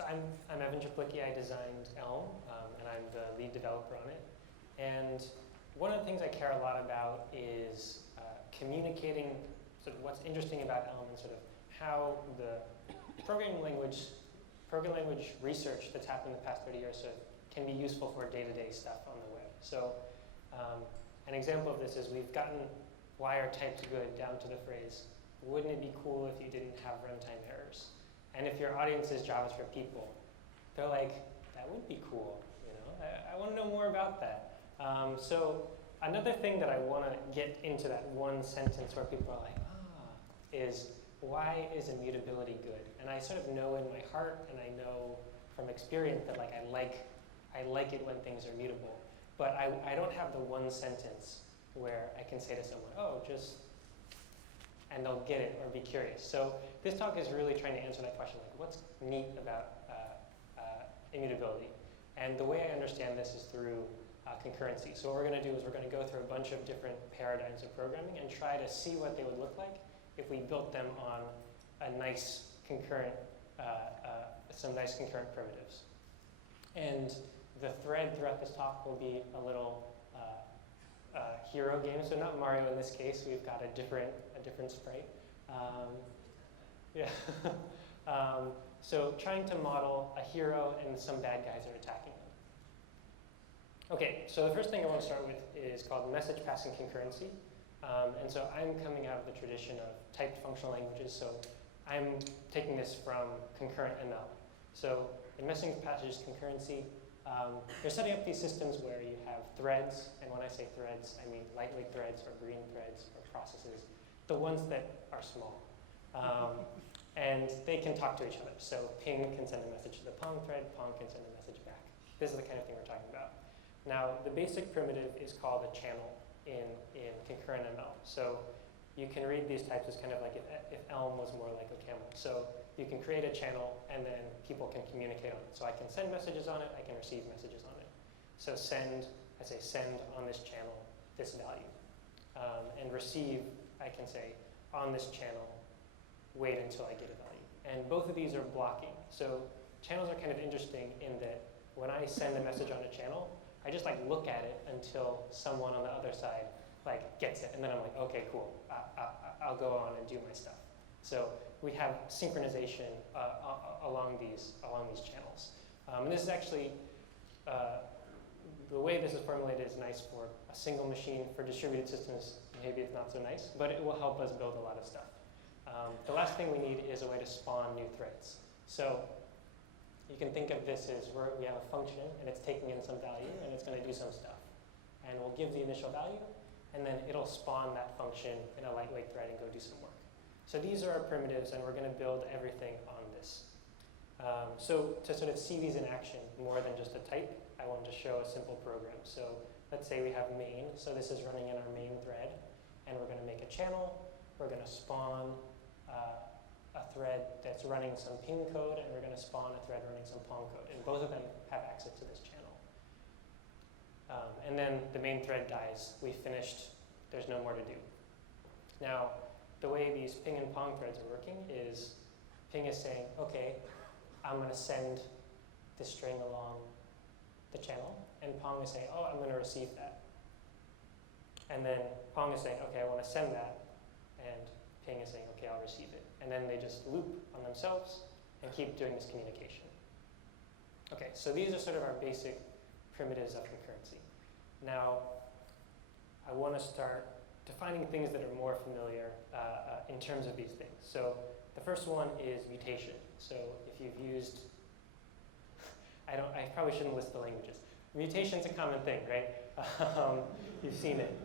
So I'm Evan Czaplicki. I designed Elm, and I'm the lead developer on it. And one of the things I care a lot about is communicating sort of what's interesting about Elm and sort of how the programming language research that's happened in the past 30 years sort of can be useful for day-to-day stuff on the web. So an example of this is we've gotten why are types good down to the phrase, wouldn't it be cool if you didn't have runtime errors? And if your audience is JavaScript people, they're like, that would be cool. You know, I want to know more about that. So another thing that I want to get into that one sentence where people are like, is why is immutability good? And I sort of know in my heart, and I know from experience that like I like it when things are mutable. But I don't have the one sentence where I can say to someone, oh, just, and they'll get it or be curious. So this talk is really trying to answer that question, like what's neat about immutability? And the way I understand this is through concurrency. So what we're going to do is we're going to go through a bunch of different paradigms of programming and try to see what they would look like if we built them on a nice concurrent, some nice concurrent primitives. And the thread throughout this talk will be a little hero game. So not Mario in this case. We've got a different sprite. Yeah. So trying to model a hero and some bad guys are attacking them. Okay, so the first thing I want to start with is called Messagepassing concurrency. And so I'm coming out of the tradition of typed functional languages. So I'm taking this from Concurrent ML. So in Messagepassing concurrency, you're setting up these systems where you have threads. And when I say threads, I mean lightweight threads or green threads or processes, the ones that are small. And they can talk to each other. So ping can send a message to the Pong thread, Pong can send a message back. This is the kind of thing we're talking about. Now, the basic primitive is called a channel in Concurrent ML. So you can read these types as kind of like if Elm was more like a camel. So you can create a channel and then people can communicate on it. So I can send messages on it, I can receive messages on it. So send, I say send on this channel this value. And receive, I can say on this channel, wait until I get a value. And both of these are blocking. So channels are kind of interesting in that when I send a message on a channel, I just like look at it until someone on the other side like gets it, and then I'm like, okay, cool, I'll go on and do my stuff. So we have synchronization along these channels. And this is actually, the way this is formulated is nice for a single machine. For distributed systems, maybe it's not so nice, but it will help us build a lot of stuff. The last thing we need is a way to spawn new threads. So you can think of this as we have a function, and it's taking in some value, and it's going to do some stuff. And we'll give the initial value, and then it'll spawn that function in a lightweight thread and go do some work. So these are our primitives, and we're going to build everything on this. So to sort of see these in action more than just a type, I wanted to show a simple program. So let's say we have main. So this is running in our main thread, and we're going to make a channel. We're going to spawn a thread that's running some ping code, and we're going to spawn a thread running some Pong code. And both of them have access to this channel. And then the main thread dies. We finished. There's no more to do. Now, the way these ping and Pong threads are working is ping is saying, OK, I'm going to send this string along the channel. And Pong is saying, oh, I'm going to receive that. And then Pong is saying, OK, I want to send that. And ping is saying, OK, I'll receive it. And then they just loop on themselves and keep doing this communication. OK, so these are sort of our basic primitives of concurrency. Now, I want to start defining things that are more familiar in terms of these things. So the first one is mutation. So if you've used, I probably shouldn't list the languages. Mutation's a common thing, right? You've seen it.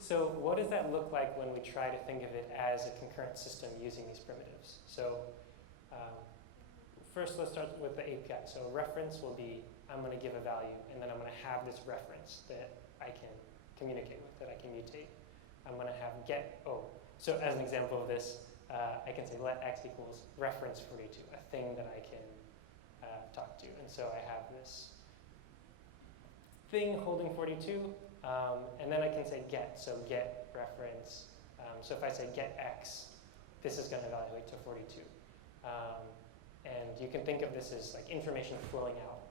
So what does that look like when we try to think of it as a concurrent system using these primitives? So first, let's start with the API. So a reference will be, I'm going to give a value, and then I'm going to have this reference that I can communicate with, that I can mutate. I'm going to have get, so as an example of this, I can say let x equals reference 42, a thing that I can talk to. And so I have this thing holding 42, and then I can say get, so get reference. So if I say get x, this is going to evaluate to 42. And you can think of this as like information flowing out.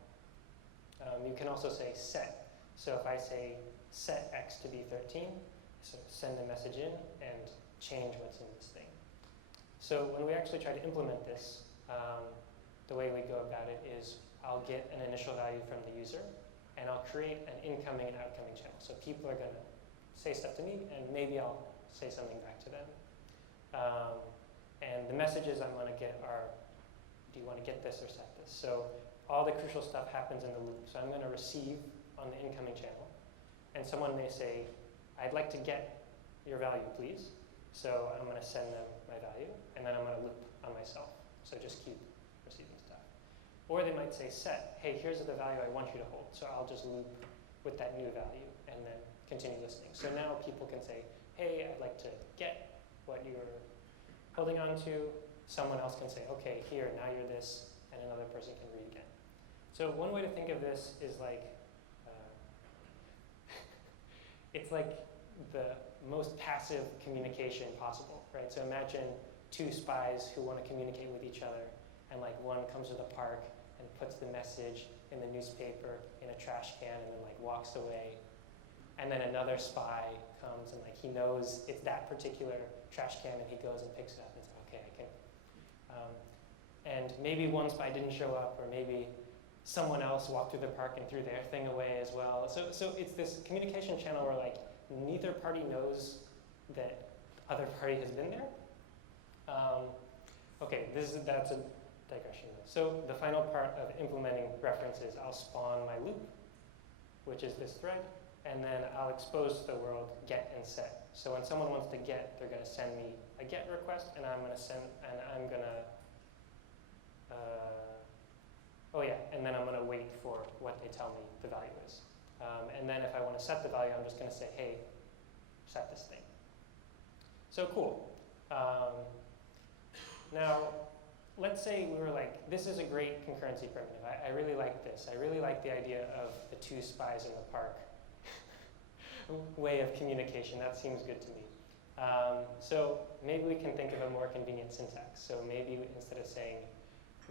You can also say set. So if I say set x to be 13, so send a message in and change what's in this thing. So when we actually try to implement this, the way we go about it is I'll get an initial value from the user, and I'll create an incoming and outgoing channel. So people are going to say stuff to me, and maybe I'll say something back to them. And the messages I'm going to get are, do you want to get this or set this? So all the crucial stuff happens in the loop. So I'm going to receive on the incoming channel, and someone may say, I'd like to get your value, please. So I'm going to send them my value, and then I'm going to loop on myself. So just keep receiving stuff. Or they might say set, hey, here's the value I want you to hold. So I'll just loop with that new value and then continue listening. So now people can say, hey, I'd like to get what you're holding on to. Someone else can say, okay, here, now you're this, and another person can read again. So one way to think of this is like, it's like the most passive communication possible, right? So imagine two spies who want to communicate with each other, and like one comes to the park and puts the message in the newspaper in a trash can and then like walks away. And then another spy comes and like he knows it's that particular trash can and he goes and picks it up and says, okay, I can. And maybe one spy didn't show up, or maybe someone else walked through the park and threw their thing away as well. So it's this communication channel where like neither party knows that the other party has been there. Okay, that's a digression. So the final part of implementing references, I'll spawn my loop, which is this thread, and then I'll expose to the world get and set. So when someone wants to get, they're going to send me a get request, and I'm going to send, and I'm going to, and then I'm going to wait for what they tell me the value is. And then if I want to set the value, I'm just going to say, hey, set this thing. So cool. Now, let's say we were like, this is a great concurrency primitive. I really like this. I really like the idea of the two spies in the park way of communication. That seems good to me. So maybe we can think of a more convenient syntax. So maybe instead of saying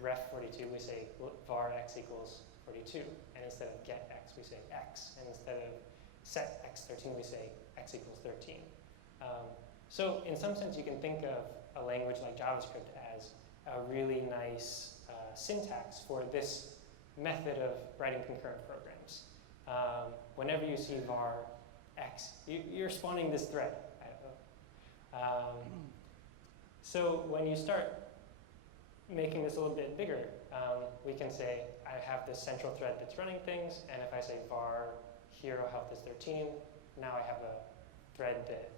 ref 42, we say var x equals 42. And instead of get x, we say x. And instead of set x 13, we say x equals 13. So in some sense, you can think of a language like JavaScript as a really nice syntax for this method of writing concurrent programs. Whenever you see var x, you're spawning this thread. So when you start making this a little bit bigger, we can say I have this central thread that's running things, and if I say var hero health is 13, now I have a thread that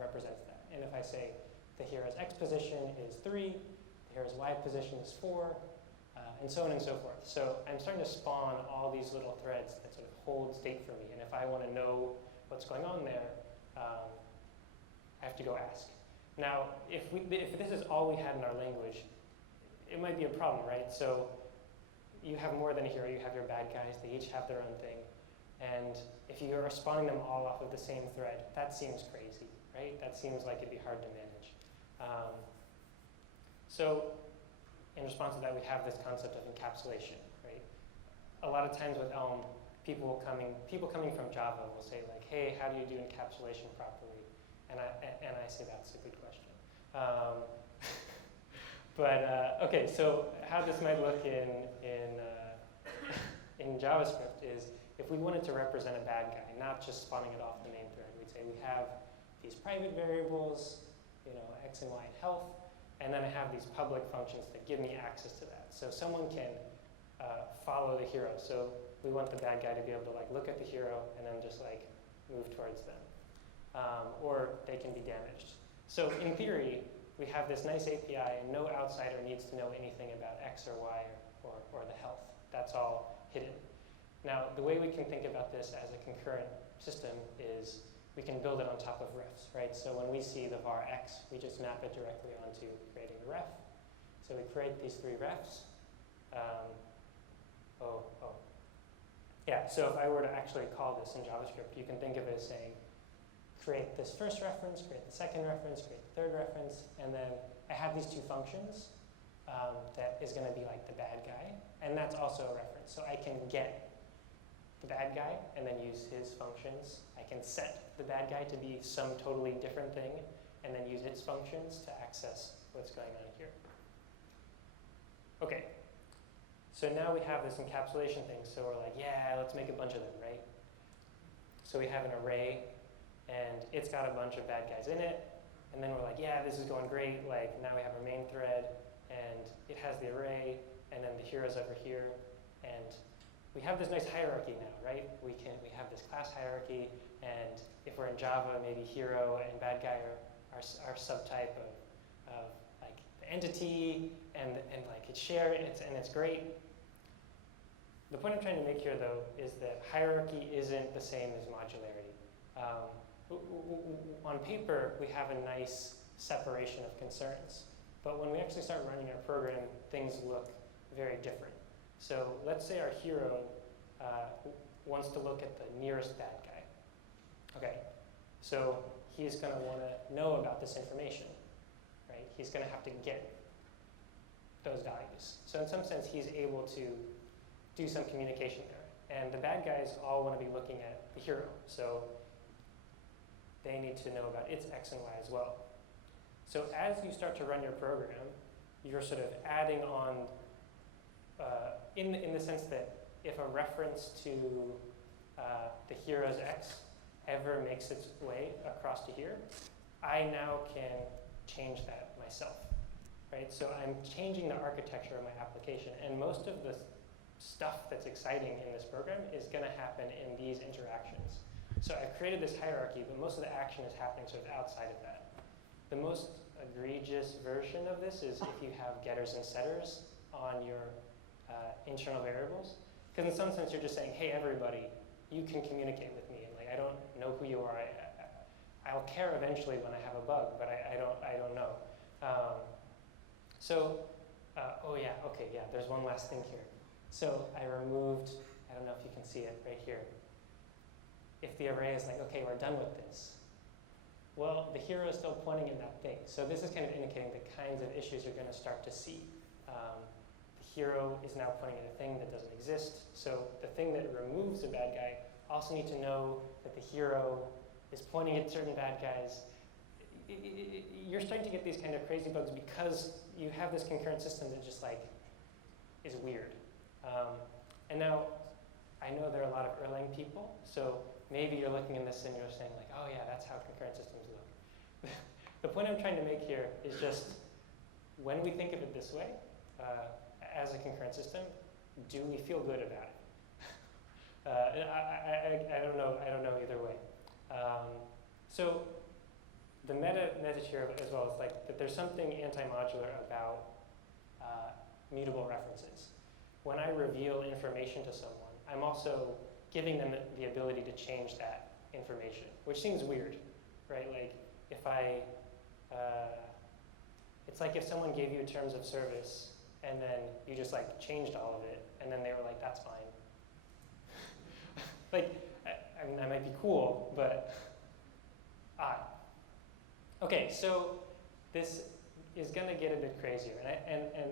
represents that. And if I say the hero's x position is 3, the hero's y position is 4, and so on and so forth. So I'm starting to spawn all these little threads that sort of hold state for me. And if I want to know what's going on there, I have to go ask. Now, if this is all we had in our language, it might be a problem, right? So you have more than a hero. You have your bad guys. They each have their own thing. And if you are spawning them all off of the same thread, that seems crazy, right? That seems like it'd be hard to manage. So in response to that, we have this concept of encapsulation, right? A lot of times with Elm, people coming from Java will say like, hey, how do you do encapsulation properly? And I say that's a good question. Okay, so how this might look in JavaScript is if we wanted to represent a bad guy, not just spawning it off the main thread, we'd say we have these private variables, x and y and health, and then I have these public functions that give me access to that. So someone can follow the hero. So we want the bad guy to be able to like look at the hero and then just like move towards them. Or they can be damaged. So in theory, we have this nice API and no outsider needs to know anything about X or Y or the health. That's all hidden. Now, the way we can think about this as a concurrent system is we can build it on top of refs, right? So when we see the var X, we just map it directly onto creating the ref. So we create these 3 refs. Yeah, so if I were to actually call this in JavaScript, you can think of it as saying, create this first reference, create the second reference, create the third reference, and then I have these two functions that is going to be like the bad guy, and that's also a reference. So I can get the bad guy and then use his functions. I can set the bad guy to be some totally different thing and then use its functions to access what's going on here. Okay, so now we have this encapsulation thing. So we're like, yeah, let's make a bunch of them, right? So we have an array, and it's got a bunch of bad guys in it. And then we're like, yeah, this is going great. Like, now we have our main thread, and it has the array, and then the hero's over here. And we have this nice hierarchy now, right? We have this class hierarchy, and if we're in Java, maybe hero and bad guy are subtype of like the entity, and like it's shared, and it's great. The point I'm trying to make here, though, is that hierarchy isn't the same as modularity. On paper, we have a nice separation of concerns, but when we actually start running our program, things look very different. So let's say our hero wants to look at the nearest bad guy. Okay, so he's going to want to know about this information, right? He's going to have to get those values. So in some sense, he's able to do some communication there. And the bad guys all want to be looking at the hero. So they need to know about its X and Y as well. So as you start to run your program, you're sort of adding on, in the sense that if a reference to the hero's X ever makes its way across to here, I now can change that myself, right? So I'm changing the architecture of my application, and most of the stuff that's exciting in this program is going to happen in these interactions. So I've created this hierarchy, but most of the action is happening sort of outside of that. The most egregious version of this is if you have getters and setters on your internal variables. Because in some sense, you're just saying, hey, everybody, you can communicate with me. And like, I don't know who you are. I'll care eventually when I have a bug, but I don't know. Oh yeah, okay, yeah, there's one last thing here. So I removed, I don't know if you can see it right here. If the array is like, okay, we're done with this, well, the hero is still pointing in that thing. So this is kind of indicating the kinds of issues you're going to start to see. The hero is now pointing at a thing that doesn't exist. So the thing that removes a bad guy also need to know that the hero is pointing at certain bad guys. You're starting to get these kind of crazy bugs because you have this concurrent system that just like is weird. And now, I know there are a lot of Erlang people, so maybe you're looking in this and you're saying like, oh yeah, that's how concurrent systems look. The point I'm trying to make here is just, when we think of it this way, as a concurrent system, do we feel good about it? I don't know either way. So the meta message here as well is like that there's something anti-modular about mutable references. When I reveal information to someone, I'm also giving them the ability to change that information, which seems weird, right? Like if it's like if someone gave you terms of service and then you just like changed all of it and then they were like, that's fine. Like, I mean, that might be cool, but odd. Okay, so this is gonna get a bit crazier. And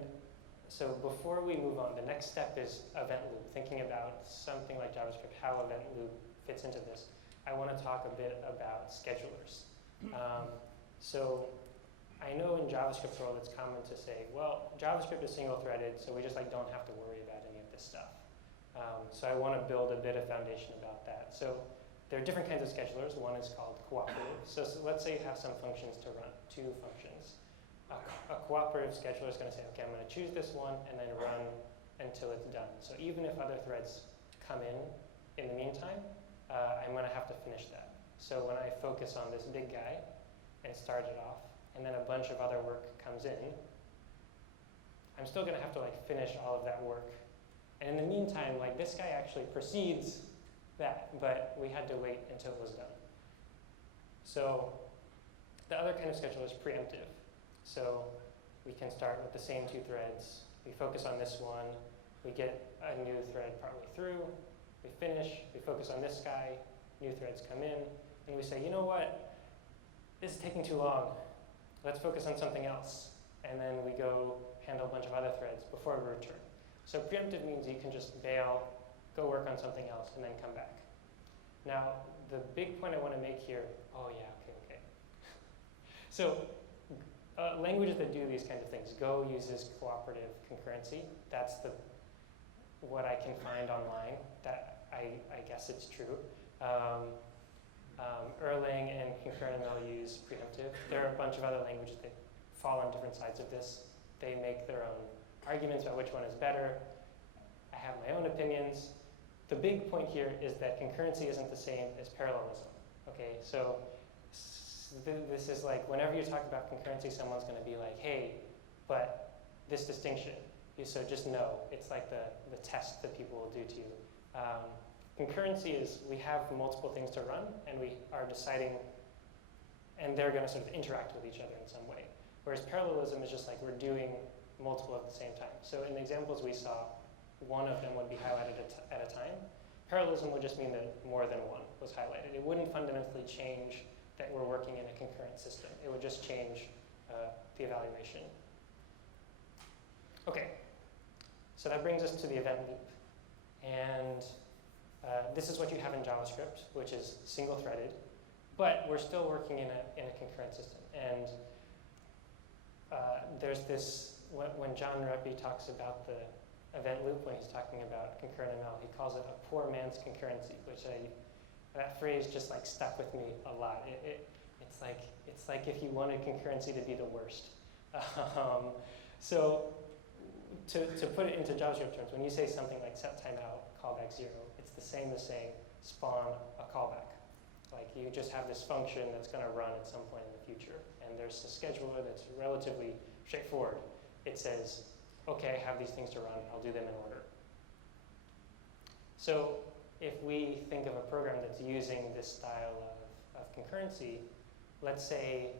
so before we move on, the next step is event loop, thinking about something like JavaScript, how event loop fits into this. I want to talk a bit about schedulers. So I know in JavaScript world it's common to say, well, JavaScript is single-threaded, so we just like don't have to worry about any of this stuff. So I want to build a bit of foundation about that. So there are different kinds of schedulers. One is called cooperative. So let's say you have some functions to run, two functions. A cooperative scheduler is going to say, okay, I'm going to choose this one and then run until it's done. So even if other threads come in the meantime, I'm going to have to finish that. So when I focus on this big guy and start it off, and then a bunch of other work comes in, I'm still going to have to like finish all of that work. And in the meantime, like this guy actually precedes that, but we had to wait until it was done. So the other kind of scheduler is preemptive. So we can start with the same two threads. We focus on this one. We get a new thread partway through. We finish. We focus on this guy. New threads come in. and we say, you know what, this is taking too long. Let's focus on something else. And then we go handle a bunch of other threads before we return. So preemptive means you can just bail, go work on something else, and then come back. Now, the big point I want to make here, oh yeah, okay. So languages that do these kinds of things, Go uses cooperative concurrency. That's what I can find online. That I guess it's true. Erlang and Concurrent ML use preemptive. There are a bunch of other languages that fall on different sides of this. They make their own arguments about which one is better. I have my own opinions. The big point here is that concurrency isn't the same as parallelism. Okay, so this is like whenever you talk about concurrency, someone's going to be like, hey, but this distinction. So just know, it's like the test that people will do to you. Concurrency is we have multiple things to run, and we are deciding, and they're going to sort of interact with each other in some way. Whereas parallelism is just like we're doing multiple at the same time. So in the examples we saw, one of them would be highlighted at a time. Parallelism would just mean that more than one was highlighted. It wouldn't fundamentally change that we're working in a concurrent system. It would just change the evaluation. Okay, so that brings us to the event loop. And this is what you have in JavaScript, which is single-threaded. But we're still working in a concurrent system. And there's this, when John Reppy talks about the event loop, when he's talking about concurrent ML, he calls it a poor man's concurrency, which that phrase just like stuck with me a lot. It's like if you wanted concurrency to be the worst. So to put it into JavaScript terms, when you say something like set timeout, callback 0, it's the same as saying spawn a callback. Like you just have this function that's going to run at some point in the future, and there's a scheduler that's relatively straightforward. It says, okay, I have these things to run, I'll do them in order. So if we think of a program that's using this style of concurrency, let's say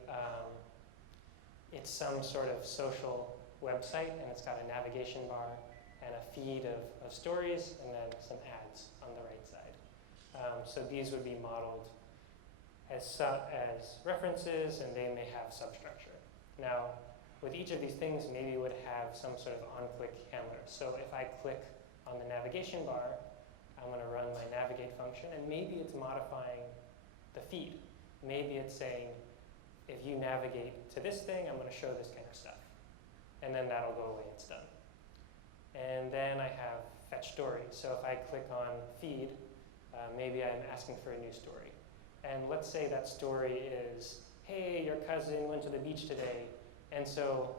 it's some sort of social website, and it's got a navigation bar and a feed of stories, and then some ads on the right side. So these would be modeled as references, and they may have substructure. Now, with each of these things, maybe it would have some sort of on-click handler. So if I click on the navigation bar, I'm going to run my navigate function, and maybe it's modifying the feed. Maybe it's saying, if you navigate to this thing, I'm going to show this kind of stuff. And then that'll go away, it's done. And then I have fetch story. So if I click on feed, maybe I'm asking for a new story. And let's say that story is, hey, your cousin went to the beach today. And so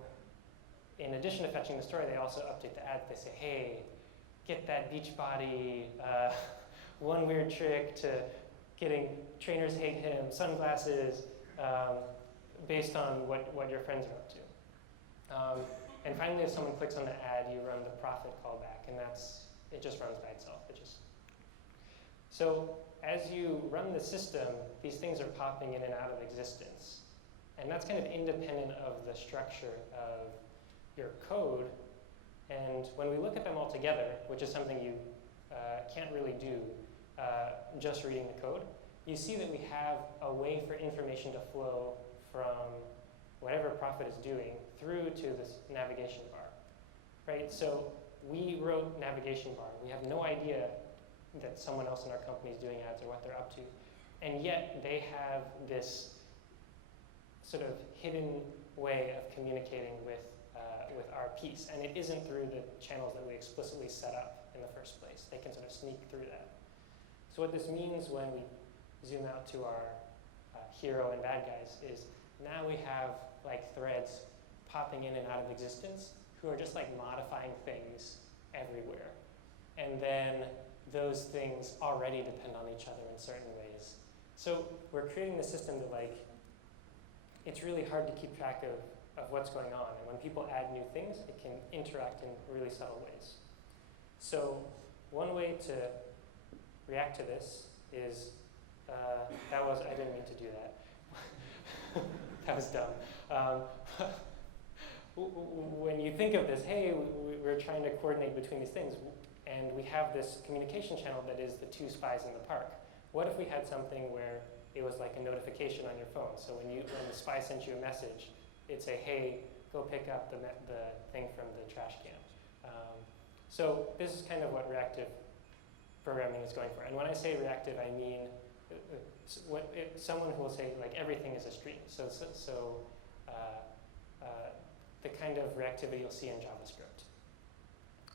in addition to fetching the story, they also update the ad. They say, hey, get that beach body, one weird trick to getting trainers hate him, sunglasses, based on what your friends are up to. And finally, if someone clicks on the ad, you run the profit callback, and it just runs by itself. So as you run the system, these things are popping in and out of existence. And that's kind of independent of the structure of your code. And when we look at them all together, which is something you can't really do just reading the code, you see that we have a way for information to flow from whatever Prophet is doing through to this navigation bar, right? So we wrote navigation bar. We have no idea that someone else in our company is doing ads or what they're up to. And yet they have this sort of hidden way of communicating with our piece. And it isn't through the channels that we explicitly set up in the first place. They can sort of sneak through that. So what this means when we zoom out to our hero and bad guys is now we have like threads popping in and out of existence who are just like modifying things everywhere. And then those things already depend on each other in certain ways. So we're creating the system that like, it's really hard to keep track of what's going on. And when people add new things, it can interact in really subtle ways. So one way to react to this is, I didn't mean to do that. That was dumb. When you think of this, hey, we're trying to coordinate between these things, and we have this communication channel that is the two spies in the park. What if we had something where it was like a notification on your phone. So when the spy sent you a message, it'd say, hey, go pick up the thing from the trash can. So this is kind of what reactive programming is going for. And when I say reactive, I mean someone who will say like everything is a stream. So the kind of reactivity you'll see in JavaScript.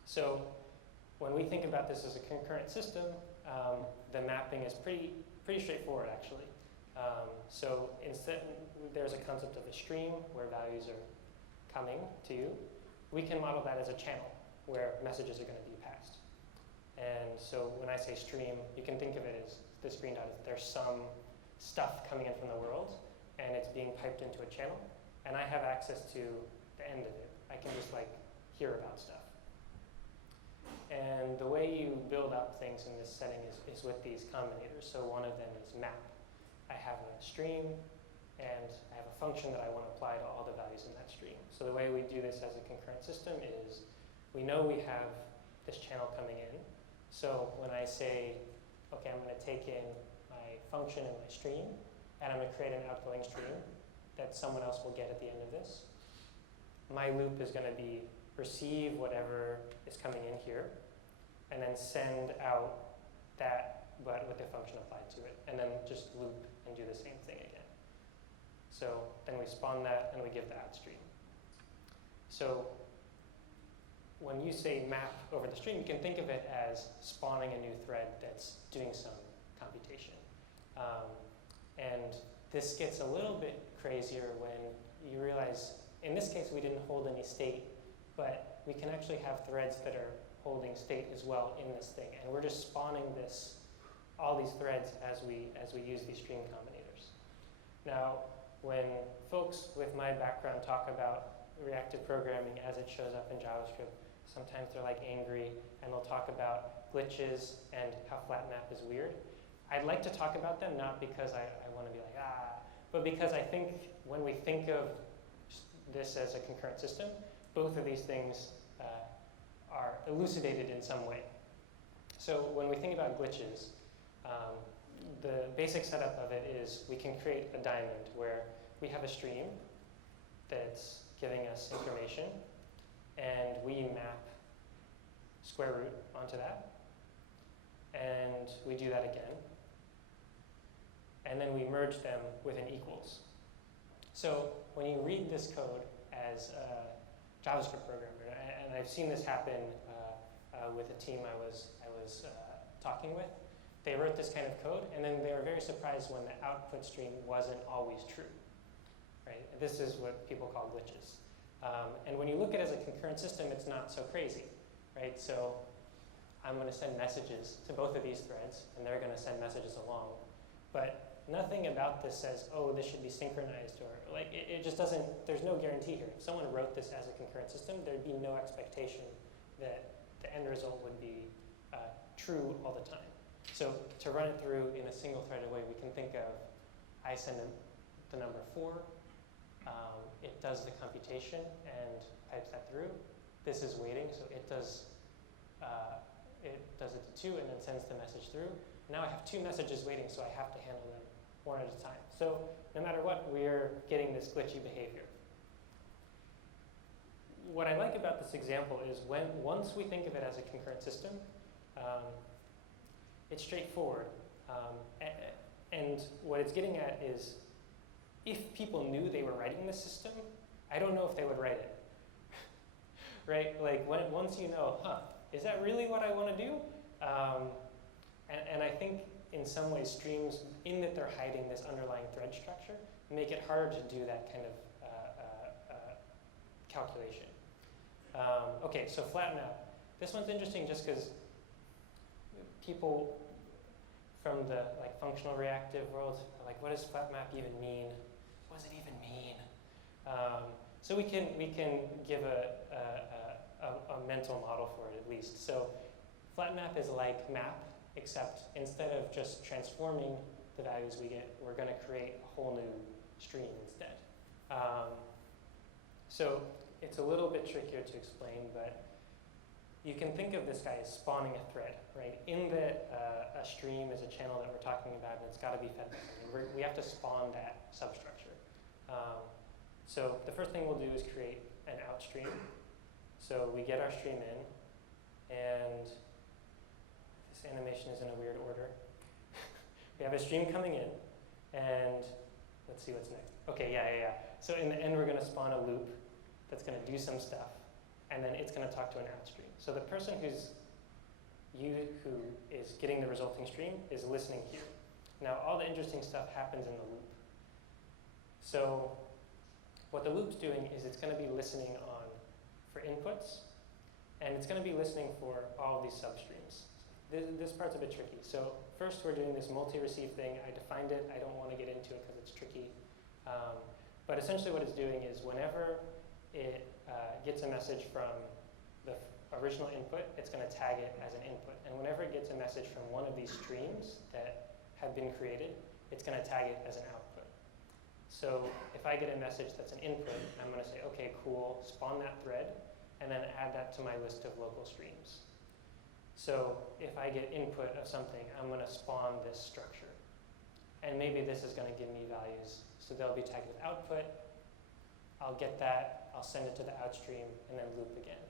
So when we think about this as a concurrent system, the mapping is pretty straightforward actually. So instead, there's a concept of a stream where values are coming to you. We can model that as a channel where messages are going to be passed. And so when I say stream, you can think of it as this green dot. There's some stuff coming in from the world, and it's being piped into a channel, and I have access to the end of it. I can just like hear about stuff. And the way you build up things in this setting is with these combinators. So one of them is map. I have a stream, and I have a function that I want to apply to all the values in that stream. So the way we do this as a concurrent system is we know we have this channel coming in. So when I say, okay, I'm going to take in my function and my stream, and I'm going to create an outgoing stream that someone else will get at the end of this, my loop is going to be receive whatever is coming in here, and then send out that, but with the function applied to it, and then just loop and do the same thing again. So then we spawn that, and we give the out stream. So when you say map over the stream, you can think of it as spawning a new thread that's doing some computation. And this gets a little bit crazier when you realize, in this case, we didn't hold any state, but we can actually have threads that are holding state as well in this thing. And we're just spawning all these threads as we use these stream combinators. Now, when folks with my background talk about reactive programming as it shows up in JavaScript, sometimes they're like angry, and they'll talk about glitches and how Flatmap is weird. I'd like to talk about them, not because I want to be like, but because I think when we think of this as a concurrent system, both of these things are elucidated in some way. So when we think about glitches, the basic setup of it is we can create a diamond where we have a stream that's giving us information, and we map square root onto that, and we do that again, and then we merge them with an equals. So when you read this code as a JavaScript programmer, and I've seen this happen with a team I was talking with, they wrote this kind of code, and then they were very surprised when the output stream wasn't always true. Right? This is what people call glitches. And when you look at it as a concurrent system, it's not so crazy. Right? So I'm going to send messages to both of these threads, and they're going to send messages along. But nothing about this says, oh, this should be synchronized, or like it just doesn't, there's no guarantee here. If someone wrote this as a concurrent system, there'd be no expectation that the end result would be true all the time. So to run it through in a single threaded way, we can think of, I send the number 4, it does the computation and pipes that through. This is waiting, so it does it to 2 and then sends the message through. Now I have 2 messages waiting, so I have to handle them one at a time. So no matter what, we're getting this glitchy behavior. What I like about this example is once we think of it as a concurrent system, it's straightforward. And what it's getting at is, if people knew they were writing the system, I don't know if they would write it. Right? Like once you know, is that really what I want to do? And I think in some ways streams, in that they're hiding this underlying thread structure, make it harder to do that kind of calculation. Okay, so Flatmap. This one's interesting just because people from the functional reactive world are like, what does Flatmap even mean? What does it even mean? So we can give a mental model for it at least. So Flatmap is like map, except instead of just transforming the values we get, we're going to create a whole new stream instead. So it's a little bit trickier to explain, but you can think of this guy as spawning a thread, right? In that a stream is a channel that we're talking about, and it's got to be fed by something. We have to spawn that substructure. So the first thing we'll do is create an out stream. So we get our stream in, and this animation is in a weird order. We have a stream coming in, and let's see what's next. Okay, yeah. So in the end, we're going to spawn a loop that's going to do some stuff, and then it's going to talk to an out stream. So the person who is getting the resulting stream is listening here. Now, all the interesting stuff happens in the loop. So what the loop's doing is it's going to be listening for inputs, and it's going to be listening for all of these substreams. This part's a bit tricky. So first, we're doing this multi-receive thing. I defined it. I don't want to get into it because it's tricky. But essentially what it's doing is whenever it gets a message from the original input, it's going to tag it as an input. And whenever it gets a message from one of these streams that have been created, it's going to tag it as an output. So if I get a message that's an input, I'm going to say, okay, cool, spawn that thread, and then add that to my list of local streams. So if I get input of something, I'm going to spawn this structure. And maybe this is going to give me values. So they'll be tagged with output. I'll get that, I'll send it to the outstream, and then loop again.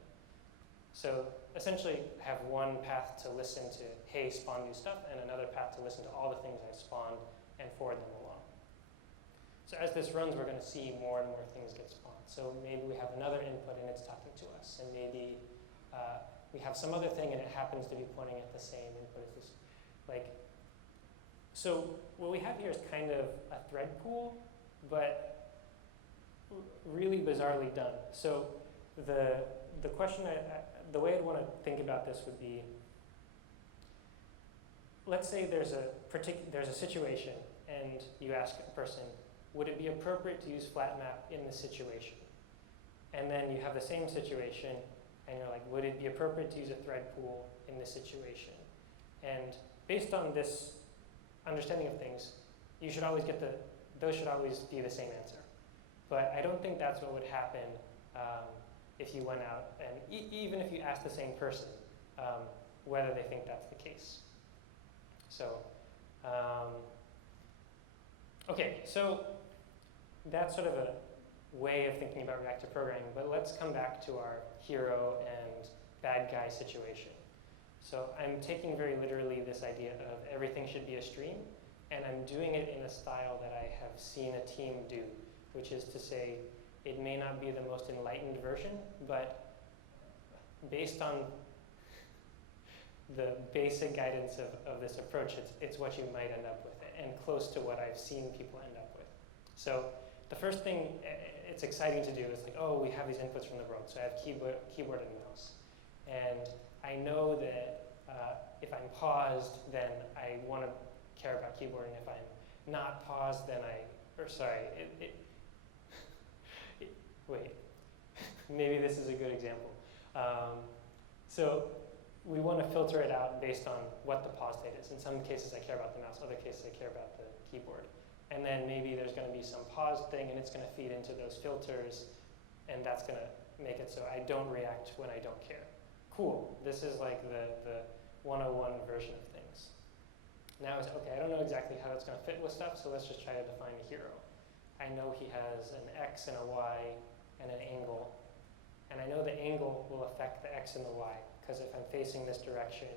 So essentially, I have one path to listen to, hey, spawn new stuff, and another path to listen to all the things I spawned and forward them along. So as this runs, we're going to see more and more things get spawned. So maybe we have another input, and it's talking to us. And maybe we have some other thing, and it happens to be pointing at the same input as this. So what we have here is kind of a thread pool, but really bizarrely done. So the question, the way I'd want to think about this would be, let's say there's a situation, and you ask a person, would it be appropriate to use Flatmap in this situation? And then you have the same situation, and you're like, would it be appropriate to use a thread pool in this situation? And based on this understanding of things, you should always get those should always be the same answer. But I don't think that's what would happen if you went out and even if you asked the same person whether they think that's the case. So, okay, so that's sort of a way of thinking about reactive programming, but let's come back to our hero and bad guy situation. So I'm taking very literally this idea of everything should be a stream, and I'm doing it in a style that I have seen a team do, which is to say it may not be the most enlightened version, but based on the basic guidance of this approach, it's what you might end up with, and close to what I've seen people end up with. So the first thing it's exciting to do is like, oh, we have these inputs from the world. So I have keyboard and mouse. And I know that if I'm paused, then I want to care about keyboard, and if I'm not paused, then wait, maybe this is a good example. So we want to filter it out based on what the pause state is. In some cases, I care about the mouse. Other cases, I care about the keyboard. And then maybe there's going to be some pause thing, and it's going to feed into those filters, and that's going to make it so I don't react when I don't care. Cool. This is like the 101 version of things. Now it's, okay, I don't know exactly how it's going to fit with stuff, so let's just try to define a hero. I know he has an X and a Y and an angle, and I know the angle will affect the X and the Y, because if I'm facing this direction,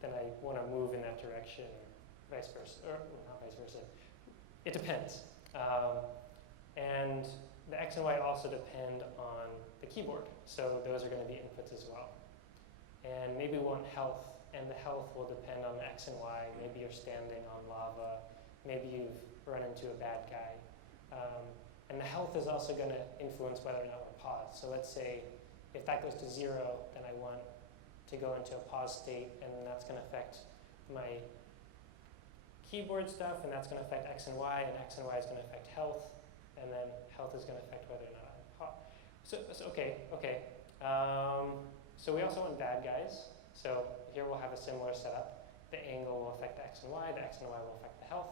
then I want to move in that direction, or vice versa, or not vice versa. It depends. And the X and Y also depend on the keyboard, so those are going to be inputs as well. And maybe we want health, and the health will depend on the X and Y. Maybe you're standing on lava. Maybe you've run into a bad guy. And the health is also going to influence whether or not we're paused. So let's say if that goes to 0, then I want to go into a pause state, and then that's going to affect my keyboard stuff, and that's going to affect X and Y is going to affect health, and then health is going to affect whether or not I'm paused. So okay. So we also want bad guys. So here we'll have a similar setup. The angle will affect the X and Y will affect the health.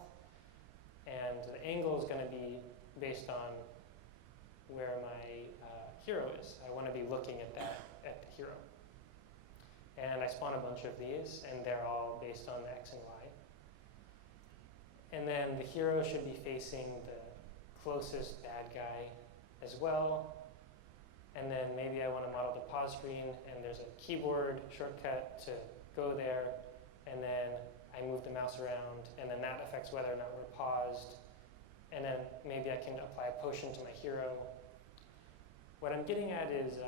And the angle is going to be based on where my hero is. I want to be looking at the hero. And I spawn a bunch of these, and they're all based on X and Y. And then the hero should be facing the closest bad guy as well. And then maybe I want to model the pause screen, and there's a keyboard shortcut to go there. And then I move the mouse around, and then that affects whether or not we're paused. And then maybe I can apply a potion to my hero. What I'm getting at is,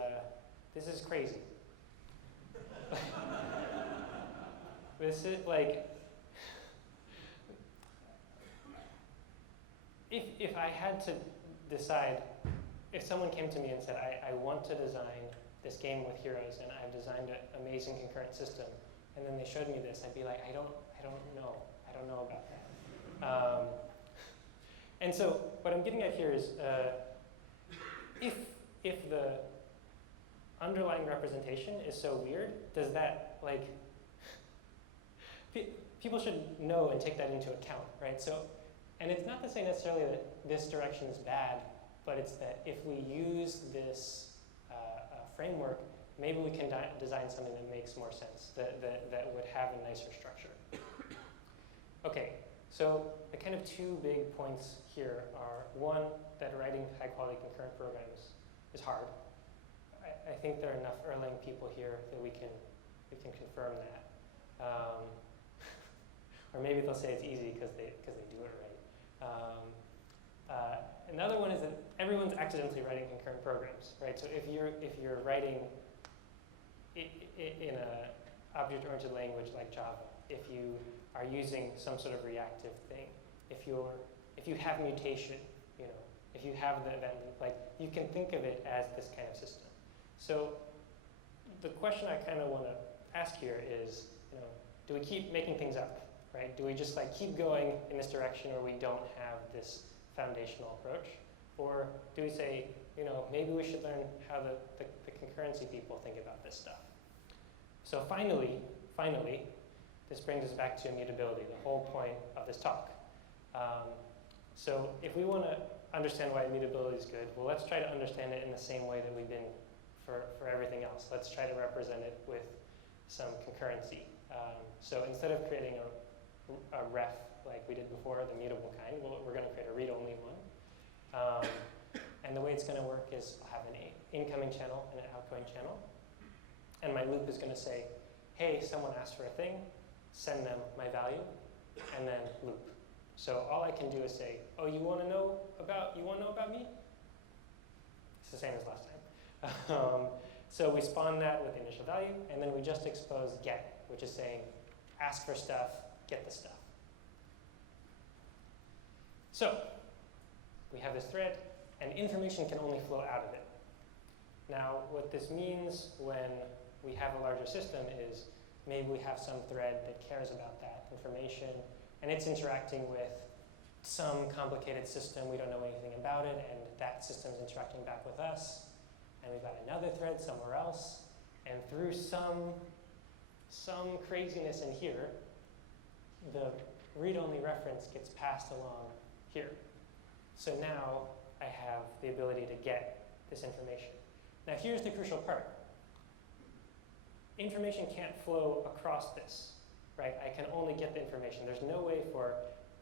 this is crazy. This is like, if I had to decide, if someone came to me and said, I want to design this game with heroes, and I've designed an amazing concurrent system, and then they showed me this, I'd be like, I don't know. I don't know about that. And so what I'm getting at here is, if the underlying representation is so weird, does that, like, people should know and take that into account, right? So, and it's not to say necessarily that this direction is bad, but it's that if we use this framework, maybe we can design something that makes more sense, that would have a nicer structure. Okay, so the kind of two big points here are, one, that writing high-quality concurrent programs is hard. I think there are enough Erlang people here that we can confirm that. Or maybe they'll say it's easy because they do it right. Another one is that everyone's accidentally writing concurrent programs, right? So if you're writing in an object-oriented language like Java, if you are using some sort of reactive thing, if you have mutation, if you have the event loop, like, you can think of it as this kind of system. So the question I kind of want to ask here is, do we keep making things up, right? Do we just like keep going in this direction where we don't have this foundational approach? Or do we say, maybe we should learn how the concurrency people think about this stuff? So finally, this brings us back to immutability, the whole point of this talk. So if we want to understand why immutability is good, well, let's try to understand it in the same way that we've been for everything else. Let's try to represent it with some concurrency. So instead of creating a ref like we did before, the mutable kind, we're going to create a read-only one. And the way it's going to work is I'll have an incoming channel and an outgoing channel. And my loop is going to say, hey, someone asked for a thing, send them my value, and then loop. So all I can do is say, oh, you want to know about me? It's the same as last time. So we spawn that with the initial value, and then we just expose get, which is saying, ask for stuff, get the stuff. So we have this thread, and information can only flow out of it. Now, what this means when we have a larger system is maybe we have some thread that cares about that information, and it's interacting with some complicated system. We don't know anything about it, and that system's interacting back with us. And we've got another thread somewhere else, and through some craziness in here, the read-only reference gets passed along here. So now I have the ability to get this information. Now here's the crucial part. Information can't flow across this, right? I can only get the information. There's no way for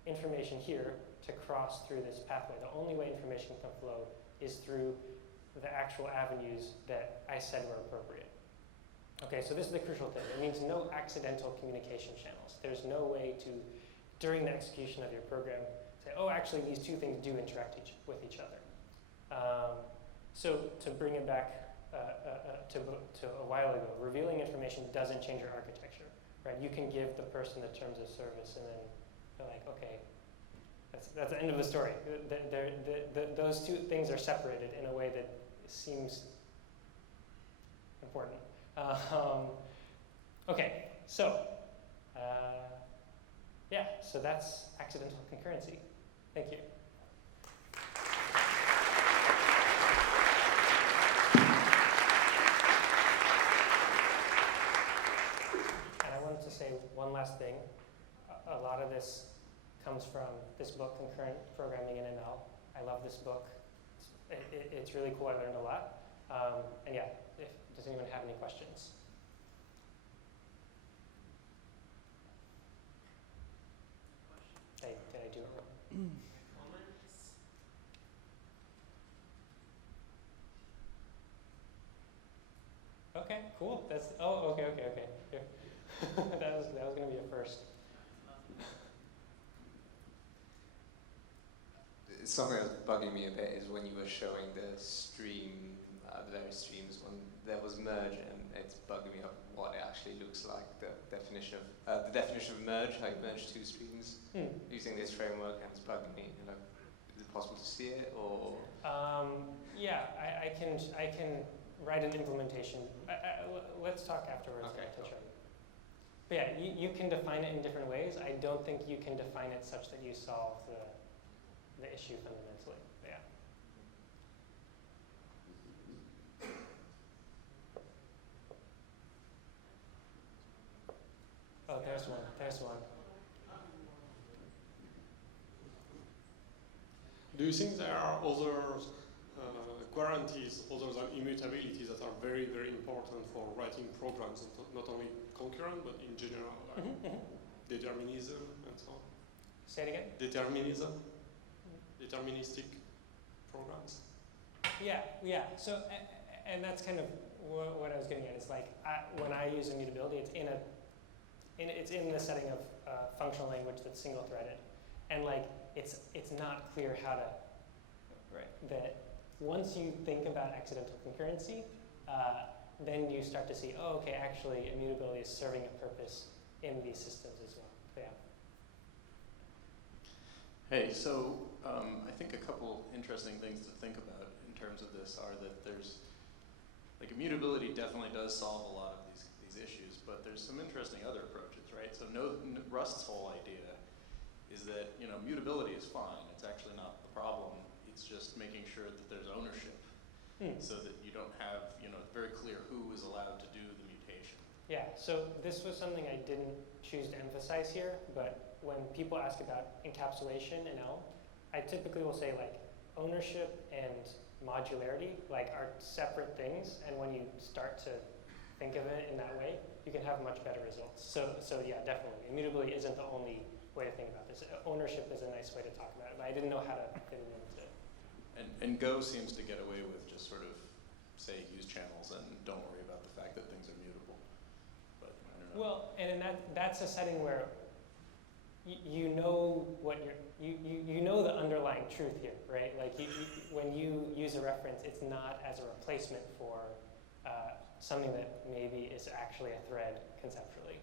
information here to cross through this pathway. The only way information can flow is through the actual avenues that I said were appropriate. Okay, so this is the crucial thing. It means no accidental communication channels. There's no way to, during the execution of your program, say, oh, actually these two things do interact with each other. So to bring it back to a while ago, revealing information doesn't change your architecture, right? You can give the person the terms of service, and then they're like, okay, that's the end of the story. Those two things are separated in a way that seems important. Okay, so yeah, so that's accidental concurrency. Thank you. And I wanted to say one last thing. A lot of this comes from this book, Concurrent Programming in ML. I love this book. It's really cool. I learned a lot. And yeah, does anyone have any questions? Okay, cool. That's okay. Here. that was going to be a first. Something that's bugging me a bit is when you were showing the stream, the various streams, when there was merge, and it's bugging me up what it actually looks like. The definition of merge, how you merge two streams using this framework, and it's bugging me. You know, is it possible to see it, or? Yeah, I can write an implementation. Let's talk afterwards. Okay, cool. But yeah, you can define it in different ways. I don't think you can define it such that you solve the issue fundamentally. Yeah. Oh, there's one. Do you think there are other guarantees other than immutability that are very, very important for writing programs, not only concurrent, but in general, like determinism and so on? Say it again? Determinism? Deterministic programs? Yeah. So, and that's kind of what I was getting at. It's like when I use immutability, it's in the setting of functional language that's single-threaded, and like it's not clear how to that once you think about accidental concurrency, then you start to see, oh, okay, actually immutability is serving a purpose in these systems as well. So, yeah. Hey, so I think a couple interesting things to think about in terms of this are that there's, like, immutability definitely does solve a lot of these issues, but there's some interesting other approaches, right? So Rust's whole idea is that, you know, mutability is fine. It's actually not the problem. It's just making sure that there's ownership so that you don't have, you know, very clear who is allowed to do the mutation. Yeah, so this was something I didn't choose to emphasize here, but when people ask about encapsulation in L, I typically will say like ownership and modularity like are separate things, and when you start to think of it in that way, you can have much better results. So yeah, definitely. Immutability isn't the only way to think about this. Ownership is a nice way to talk about it, but I didn't know how to fit it into it. And Go seems to get away with just sort of say use channels and don't worry about the fact that things are mutable. But I don't know. Well, and in that's a setting where you know what you know the underlying truth here, right? Like when you use a reference, it's not as a replacement for something that maybe is actually a thread conceptually.